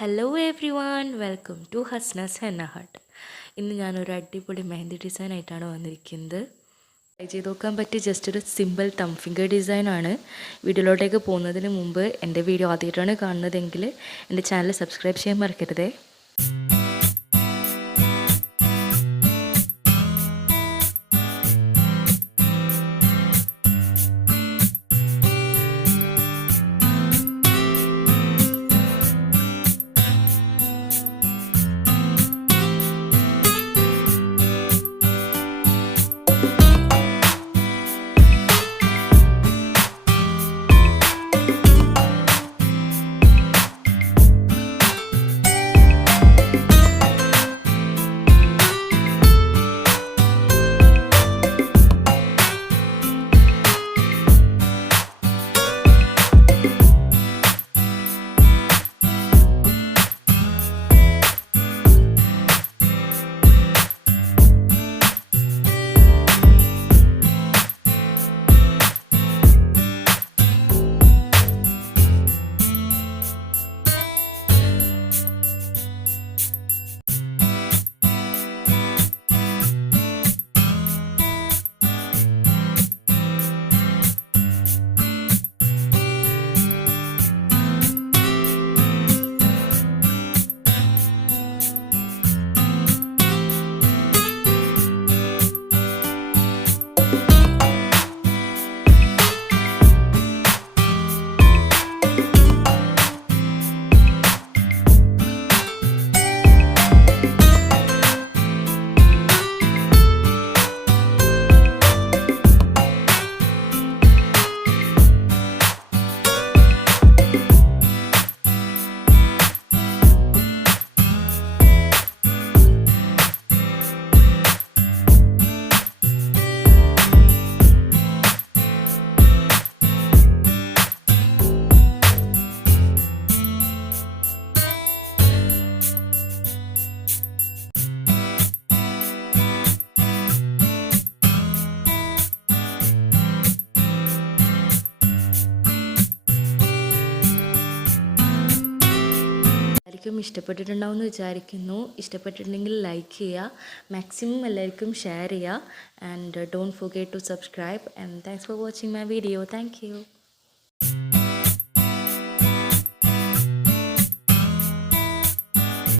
Hello everyone, welcome to Hasna's henna hut. ഇന്ന് ഞാനൊരു അടിപൊളി മെഹന്തി ഡിസൈൻ ആയിട്ടാണ് വന്നിരിക്കുന്നത്. ട്രൈ ചെയ്ത് നോക്കാൻ പറ്റിയ ജസ്റ്റ് ഒരു സിമ്പിൾ തം ഫിംഗർ ഡിസൈനാണ്. വീഡിയോയിലോട്ടേക്ക് പോകുന്നതിന് മുമ്പ് എൻ്റെ വീഡിയോ ആദ്യമായിട്ടാണ് കാണുന്നതെങ്കിൽ എൻ്റെ ചാനൽ സബ്സ്ക്രൈബ് ചെയ്യാൻ മറക്കരുതേ. എല്ലാവർക്കും ഇഷ്ടപ്പെട്ടിട്ടുണ്ടാവുമെന്ന് വിചാരിക്കുന്നു. ഇഷ്ടപ്പെട്ടിട്ടുണ്ടെങ്കിൽ ലൈക്ക് ചെയ്യുക, മാക്സിമം എല്ലാവർക്കും ഷെയർ ചെയ്യുക, and don't forget to subscribe. And thanks for watching my video. Thank U.